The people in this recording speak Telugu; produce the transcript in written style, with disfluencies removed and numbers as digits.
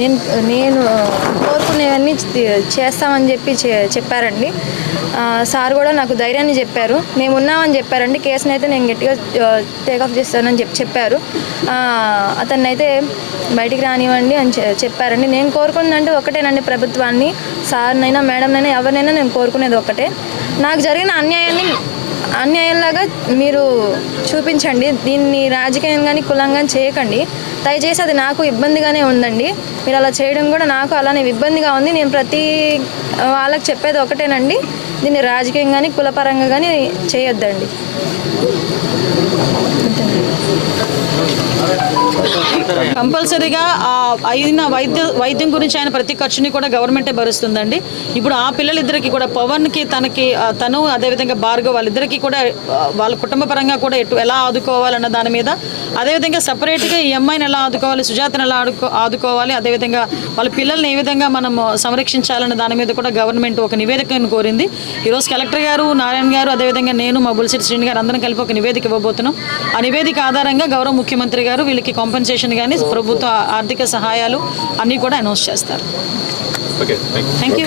నేను నేను కోరుకునేవన్నీ చేస్తామని చెప్పారండి. సార్ కూడా నాకు ధైర్యాన్ని చెప్పారు. మేము ఉన్నామని చెప్పారండి. కేసుని అయితే నేను గట్టిగా టేకాఫ్ చేస్తానని చెప్పారు. అతన్ని అయితే బయటికి రానివ్వండి అని చెప్పారండి. నేను కోరుకున్నదంటే ఒకటేనండి, ప్రభుత్వాన్ని, సార్నైనా మేడంనైనా ఎవరినైనా నేను కోరుకునేది ఒకటే, నాకు జరిగిన అన్యాయంలాగా మీరు చూపించండి. దీన్ని రాజకీయం కానీ కులం కానీ చేయకండి దయచేసి. అది నాకు ఇబ్బందిగానే ఉందండి. మీరు అలా చేయడం కూడా నాకు అలానే ఇబ్బందిగా ఉంది. నేను ప్రతి వాళ్ళకి చెప్పేది ఒకటేనండి, దీన్ని రాజకీయం కానీ కులపరంగా కానీ చేయొద్దండి. కంపల్సరీగా అయిన వైద్యం గురించి ఆయన ప్రతి ఖర్చుని కూడా గవర్నమెంటే భరుస్తుందండి. ఇప్పుడు ఆ పిల్లలిద్దరికి కూడా, పవన్కి తను అదేవిధంగా భార్గవ్ వాళ్ళిద్దరికీ కూడా వాళ్ళ కుటుంబ పరంగా కూడా ఎలా ఆదుకోవాలన్న దాని మీద, అదేవిధంగా సపరేట్గా ఈ అమ్మాయిని ఎలా ఆదుకోవాలి, సుజాతను ఎలా ఆదుకోవాలి, అదేవిధంగా వాళ్ళ పిల్లల్ని ఏ విధంగా మనం సంరక్షించాలన్న దాని మీద కూడా గవర్నమెంట్ ఒక నివేదికను కోరింది. ఈరోజు కలెక్టర్ గారు, నారాయణ గారు, అదేవిధంగా నేను, మా బుల్సిటి శ్రీని గారు అందరం కలిపి ఒక నివేదిక ఇవ్వబోతున్నాం. ఆ నివేదిక ఆధారంగా గౌరవ ముఖ్యమంత్రి గారు వీళ్ళకి కాంపెన్సేషన్ కానీ ప్రభుత్వ ఆర్థిక సహాయాలు అన్నీ కూడా అనౌన్స్ చేస్తారు. Thank you.